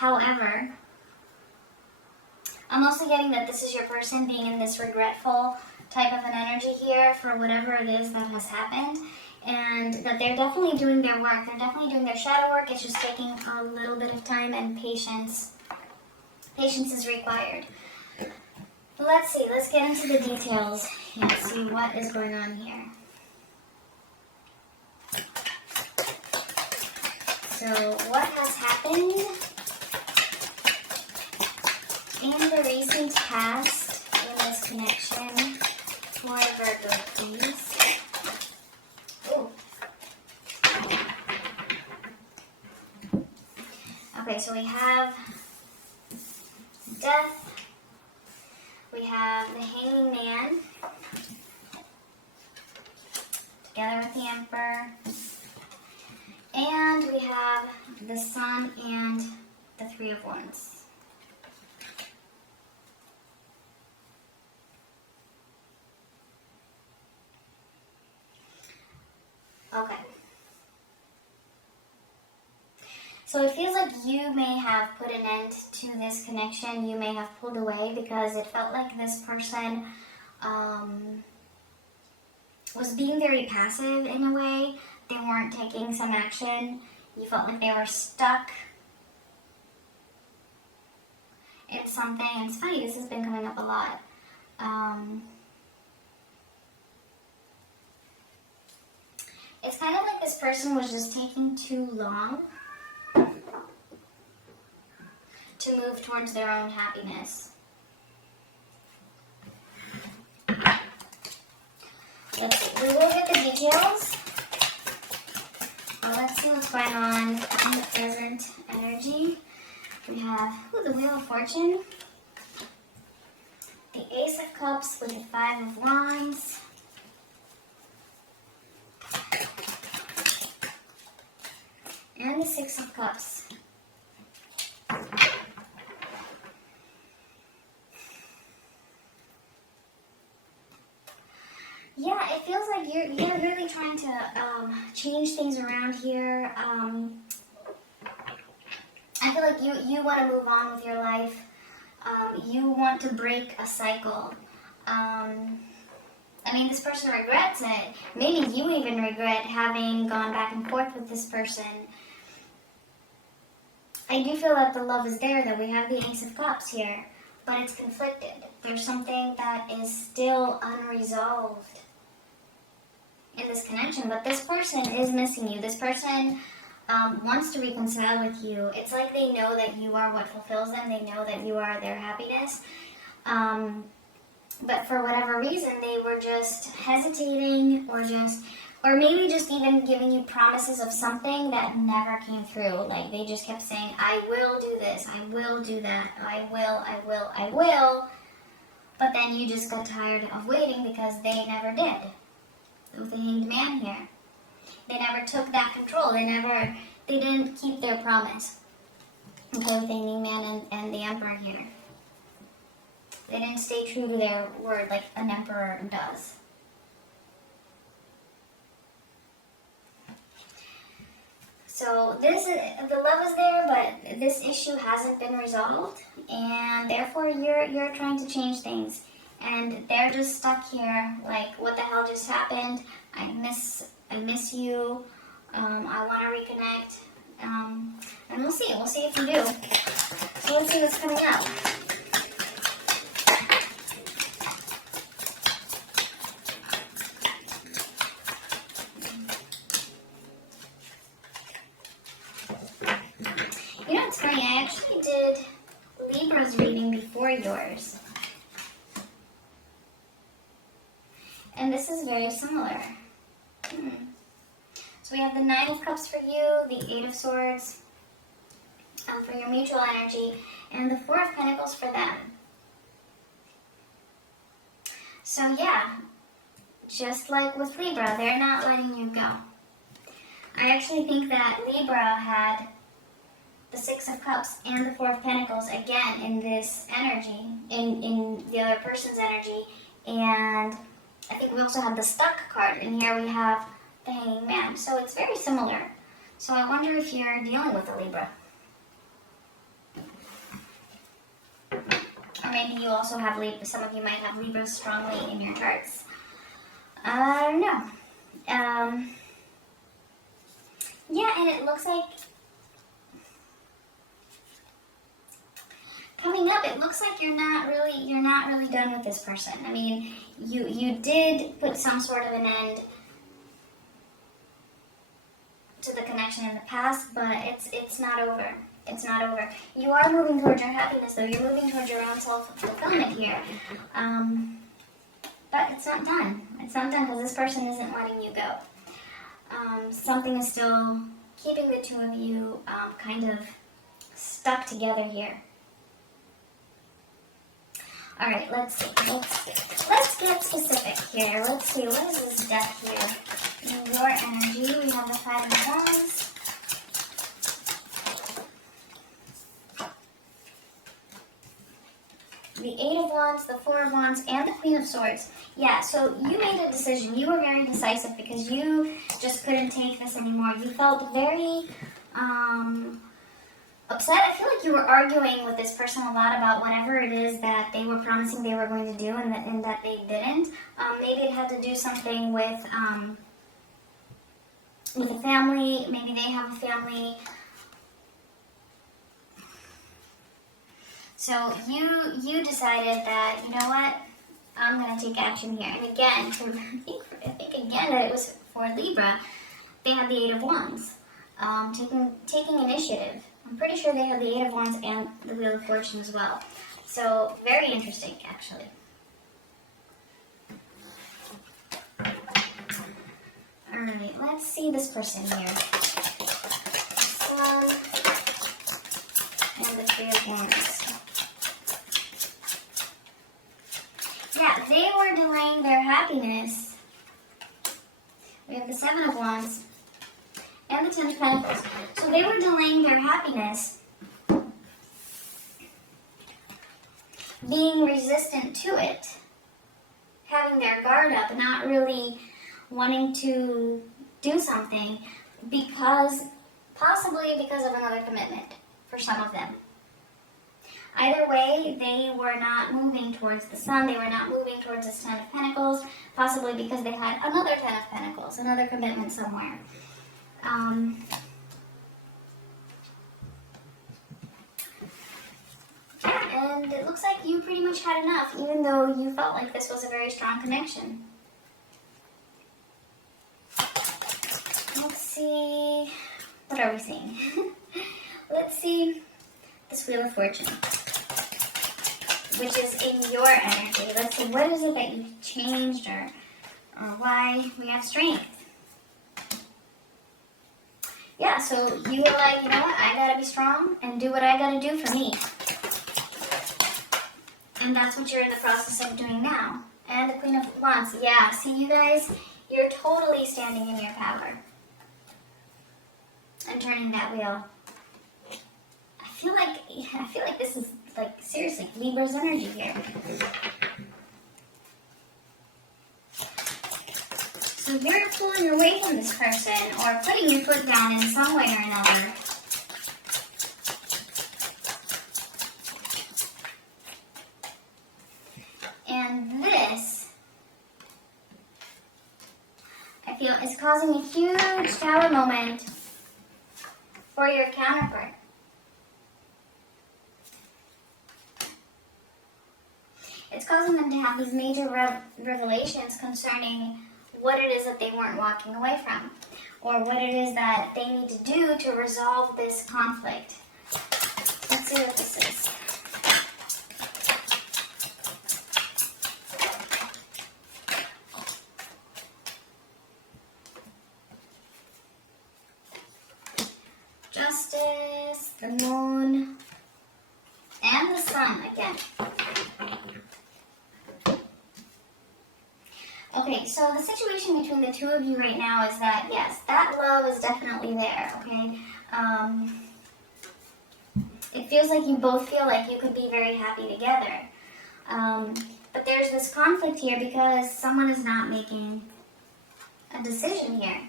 However, I'm also getting that this is your person being in this regretful type of an energy here for whatever it is that has happened, and that they're definitely doing their work. They're definitely doing their shadow work. It's just taking a little bit of time and patience. Patience is required. Let's see. Let's get into the details and see what is going on here. So, what has happened in the recent past in this connection for Virgo, please? Ooh. Okay, so we have Death. We have the Hanging Man together with the Emperor. And we have the Sun and the Three of Wands. Okay. So it feels like you may have put an end to this connection. You may have pulled away because it felt like this person was being very passive in a way. They weren't taking some action. You felt like they were stuck in something. And it's funny, this has been coming up a lot. It's kind of like this person was just taking too long to move towards their own happiness. We will get the details. Let's see what's going on in the present energy. We have the Wheel of Fortune, the Ace of Cups with the Five of Wands, and the Six of Cups. Yeah, it feels like you're really trying to change things around here. I feel like you want to move on with your life. You want to break a cycle. I mean, this person regrets it. Maybe you even regret having gone back and forth with this person. I do feel that the love is there, that we have the Ace of Cups here, but it's conflicted. There's something that is still unresolved in this connection, but this person is missing you. This person wants to reconcile with you. It's like they know that you are what fulfills them. They know that you are their happiness. But for whatever reason, they were just hesitating or maybe just even giving you promises of something that never came through. Like they just kept saying, I will do this, I will do that, I will. But then you just got tired of waiting because they never did. With the Hanged Man here. They never took that control. They didn't keep their promise. Okay, with the Hanging Man and the Emperor here. They didn't stay true to their word like an emperor does. So the love is there, but this issue hasn't been resolved, and therefore you're trying to change things. And they're just stuck here, like, what the hell just happened? I miss you. I want to reconnect. And we'll see if you do. So let's see what's coming up. You know, it's funny. I actually did Libra's reading before yours. And this is very similar. So we have the Nine of Cups for you, the Eight of Swords for your mutual energy, and the Four of Pentacles for them. So yeah, just like with Libra, they're not letting you go. I actually think that Libra had the Six of Cups and the Four of Pentacles again in this energy, in the other person's energy, and I think we also have the Stuck card, and here we have the Hanging Man. So it's very similar. So I wonder if you're dealing with a Libra. maybe you also have Libra. Some of you might have Libra strongly in your charts. I don't know. Yeah, and it looks like coming up, it looks like you're not really done with this person. I mean, you did put some sort of an end to the connection in the past, but it's not over. It's not over. You are moving towards your happiness, though. You're moving towards your own self-fulfillment here. But it's not done. It's not done because this person isn't letting you go. Something is still keeping the two of you kind of stuck together here. All right, let's see. Let's get specific here. Let's see. What is this deck here? In your energy, we have the 5 of Wands. The 8 of Wands, the 4 of Wands, and the Queen of Swords. Yeah, so you made a decision. You were very decisive because you just couldn't take this anymore. You felt very upset. I feel like you were arguing with this person a lot about whatever it is that they were promising they were going to do and that they didn't. Maybe it had to do something with a family. Maybe they have a family. So you decided that, you know what, I'm going to take action here. And again, I think again that it was for Libra, they had the 8 of Wands, taking initiative. I'm pretty sure they had the 8 of Wands and the Wheel of Fortune as well. So very interesting, actually. Alright, let's see this person here. Sun and the 3 of Wands. Yeah, they were delaying their happiness. We have the 7 of Wands and the 10 of Pentacles. So they were delaying their happiness, being resistant to it, having their guard up, not really wanting to do something possibly because of another commitment for some of them. Either way, they were not moving towards the Sun. They were not moving towards this 10 of Pentacles, possibly because they had another 10 of Pentacles, another commitment somewhere. And it looks like you pretty much had enough, even though you felt like this was a very strong connection. Let's see. What are we seeing? Let's see this Wheel of Fortune, which is in your energy. Let's see, what is it that you've changed or why? We have Strength. Yeah, so you were like, you know what, I gotta be strong and do what I gotta do for me. And that's what you're in the process of doing now. And the Queen of Wands. Yeah, see you guys, you're totally standing in your power. And turning that wheel. I feel like this is like seriously Libra's energy here. So you're pulling away from this person or putting your foot down in some way or another. And this, I feel, is causing a huge tower moment for your counterpart. It's causing them to have these major revelations concerning what it is that they weren't walking away from, or what it is that they need to do to resolve this conflict. Let's see what this is. Justice, the Moon, and the Sun again. Okay, so the situation between the two of you right now is that, yes, that love is definitely there, okay? It feels like you both feel like you could be very happy together. But there's this conflict here because someone is not making a decision here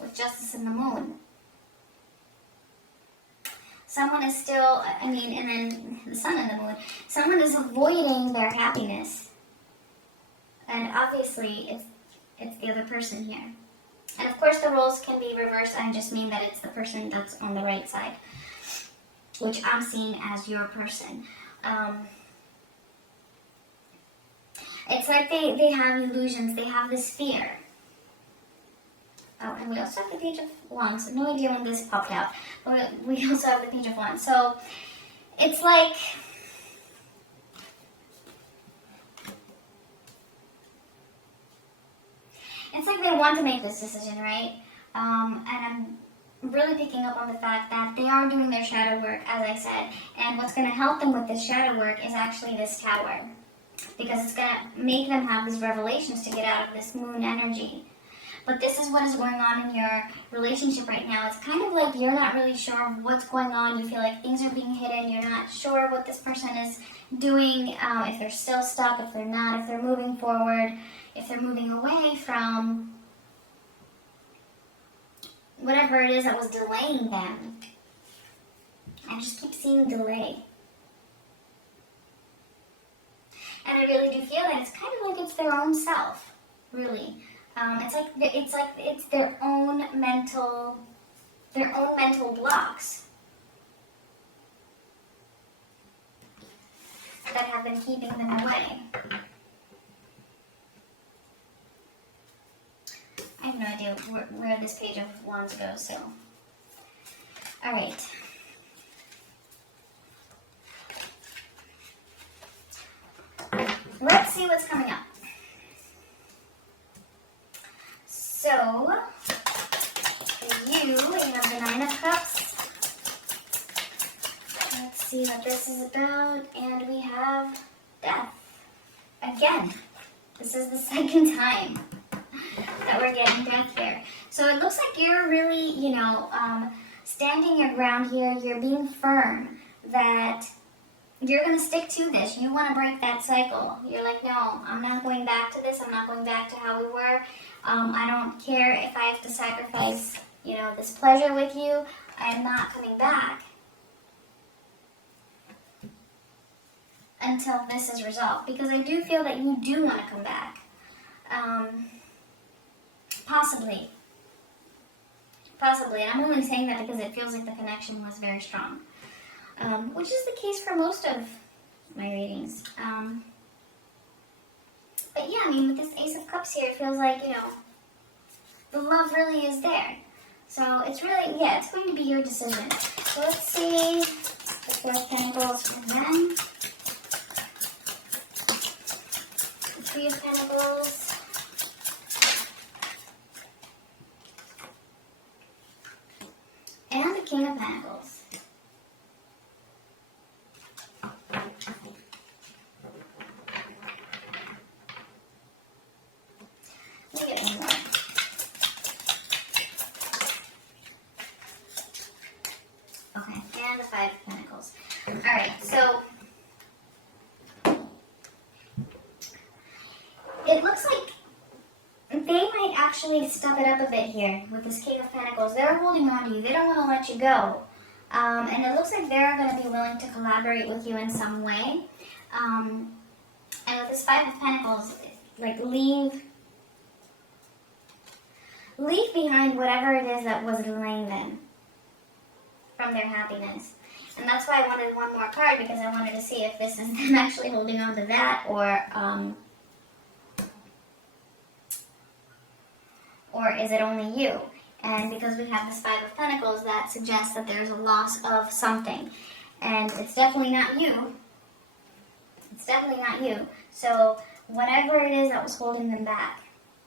with Justice and the Moon. Someone is still, I mean, and then the sun and the moon, someone is avoiding their happiness. And obviously, it's the other person here. And of course, the roles can be reversed. I just mean that it's the person that's on the right side, which I'm seeing as your person. It's like they have illusions. They have this fear. Oh, and we also have the Page of Wands. No idea when this popped out. But we also have the Page of Wands. So, it's like... It's like they want to make this decision, right? And I'm really picking up on the fact that they are doing their shadow work, as I said. And what's going to help them with this shadow work is actually this Tower. Because it's going to make them have these revelations to get out of this moon energy. But this is what is going on in your relationship right now. It's kind of like you're not really sure what's going on. You feel like things are being hidden. You're not sure what this person is doing, if they're still stuck, if they're not, if they're moving forward, if they're moving away from whatever it is that was delaying them. I just keep seeing delay. And I really do feel that it's kind of like it's their own self, really. It's their own mental blocks that have been keeping them away. I have no idea where this Page of Wands goes, so. Alright. Let's see what's coming up. So, for you have the Nine of Cups. Let's see what this is about. And we have Death. Again. This is the second time that we're getting Death here. So it looks like you're really, standing your ground here. You're being firm that you're going to stick to this. You want to break that cycle. You're like, no, I'm not going back to this. I'm not going back to how we were. I don't care if I have to sacrifice, this pleasure with you. I am not coming back until this is resolved. Because I do feel that you do want to come back. Possibly. And I'm only saying that because it feels like the connection was very strong. Which is the case for most of my readings. But yeah, with this Ace of Cups here, it feels like, the love really is there. So it's really, it's going to be your decision. So let's see the Four of Pentacles for them. The Three of Pentacles. And the King of Pentacles. Let me get one more. Okay, and the Five of Pentacles. Alright, so it looks like they might actually step it up a bit here with this King of Pentacles. They're holding on to you. They don't want to let you go. And it looks like they're going to be willing to collaborate with you in some way. And with this Five of Pentacles, like leave behind whatever it is that was delaying them from their happiness. And that's why I wanted one more card, because I wanted to see if this is them actually holding on to that, or is it only you? And because we have this Five of Pentacles, that suggests that there's a loss of something. And it's definitely not you. It's definitely not you. So whatever it is that was holding them back,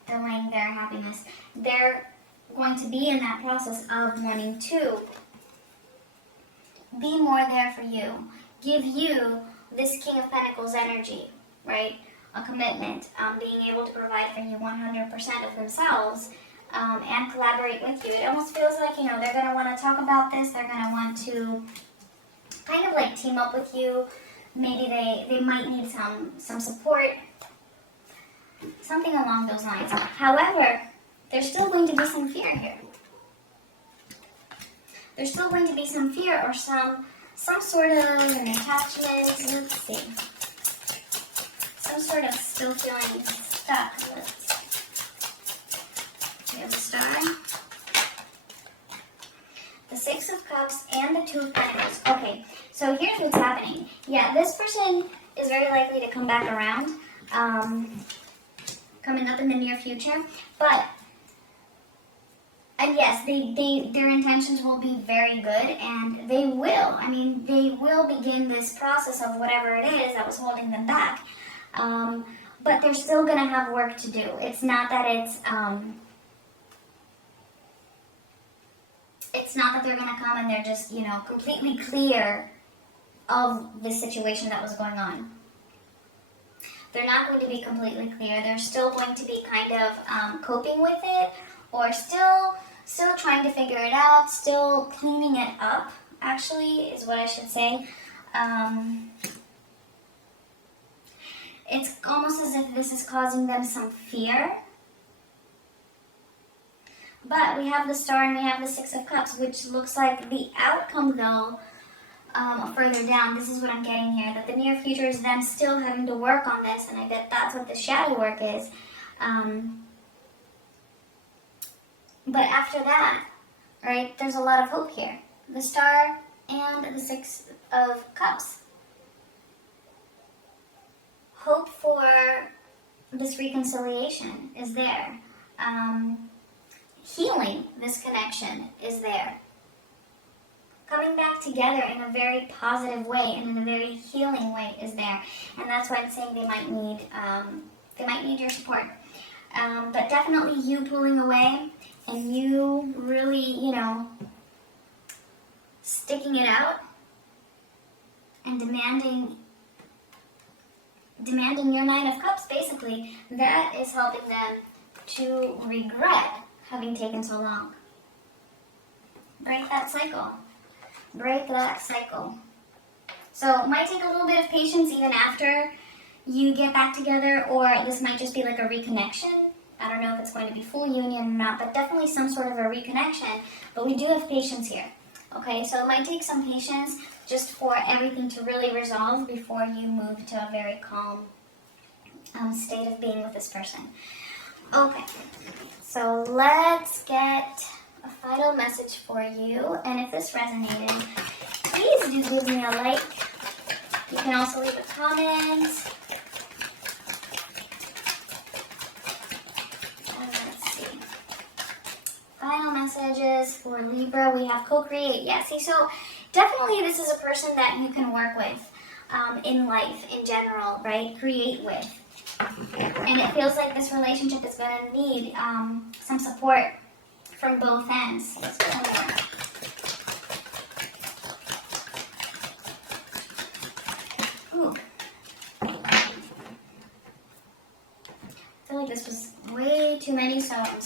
delaying their happiness, they're going to be in that process of wanting to be more there for you. Give you this King of Pentacles energy, right? A commitment, being able to provide for you 100% of themselves, and collaborate with you. It almost feels like, they're going to want to talk about this. They're going to want to kind of like team up with you. Maybe they might need some support. Something along those lines. However, there's still going to be some fear here. there's still going to be some fear or some sort of an attachment. Let's see. Some sort of still feeling stuck. We have the Star, the Six of Cups, and the Two of Pentacles. Okay, so here's what's happening. Yeah, this person is very likely to come back around, coming up in the near future. But, and yes, their intentions will be very good, and they will. I mean, they will begin this process of whatever it is that was holding them back. But they're still going to have work to do. It's not that it's not that they're going to come and they're just, you know, completely clear of the situation that was going on. They're not going to be completely clear. They're still going to be kind of coping with it, or still trying to figure it out, still cleaning it up, actually, is what I should say. It's almost as if this is causing them some fear. But we have the Star and we have the Six of Cups, which looks like the outcome, though, further down, this is what I'm getting here, that the near future is them still having to work on this, and I bet that's what the shadow work is. But after that, right, there's a lot of hope here. The Star and the Six of Cups. Hope for this reconciliation is there. Healing this connection is there. Coming back together in a very positive way and in a very healing way is there. And that's why I'm saying they might need your support. But definitely you pulling away and you really, you know, sticking it out and demanding your Nine of Cups, basically, that is helping them to regret having taken so long. Break that cycle. Break that cycle. So it might take a little bit of patience even after you get back together, or this might just be like a reconnection. I don't know if it's going to be full union or not, but definitely some sort of a reconnection. But we do have patience here. Okay, so it might take some patience just for everything to really resolve before you move to a very calm state of being with this person. Okay, so let's get a final message for you. And if this resonated, please do give me a like. You can also leave a comment. Let's see. Final messages for Libra. We have co-create. Yeah, see, so definitely this is a person that you can work with in life in general, right? Create with. And it feels like this relationship is going to need some support from both ends. Let's go more. Ooh. I feel like this was way too many, so I'm sorry.